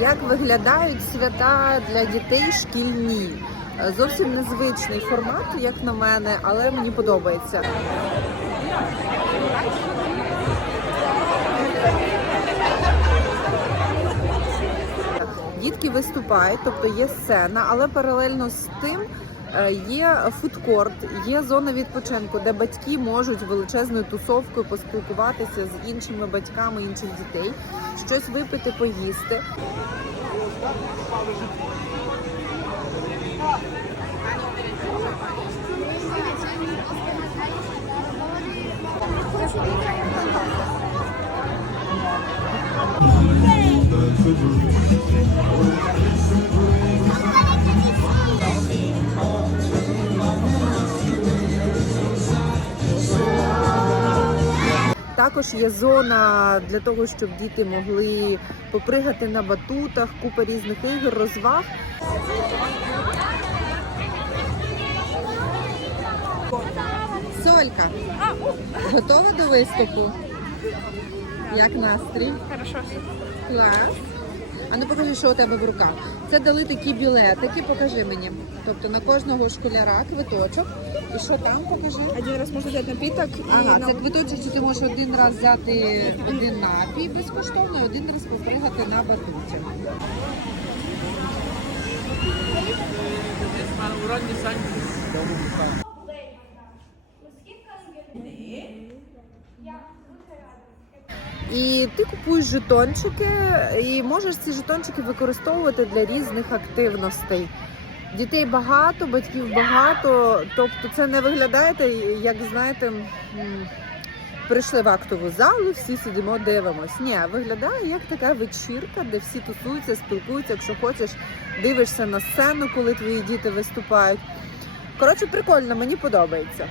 як виглядають свята для дітей шкільні. Зовсім незвичний формат, як на мене, але мені подобається. Дітки виступають, тобто є сцена, але паралельно з тим є фудкорт, є зона відпочинку, де батьки можуть величезною тусовкою поспілкуватися з іншими батьками інших дітей, щось випити, поїсти. Також є зона для того, щоб діти могли попригати на батутах, купа різних ігор, розваг. Солька, готова до виступу? Як настрій? Хорошо. Клас. А ну покажи, що у тебе в руках. Це дали такі білетики, покажи мені. Тобто на кожного школяра квиточок. І що там покажи? Один раз можно взять напиток и Ага, на- це квиточок, що ти можеш один раз взяти один напій безкоштовно, і один раз попригати на батуті. І ти купуєш жетончики і можеш ці жетончики використовувати для різних активностей. Дітей багато, батьків багато. Тобто це не виглядає, як знаєте, прийшли в актову залу, всі сидимо, дивимось. Ні, виглядає як така вечірка, де всі тусуються, спілкуються. Якщо хочеш, дивишся на сцену, коли твої діти виступають. Коротше, прикольно, мені подобається.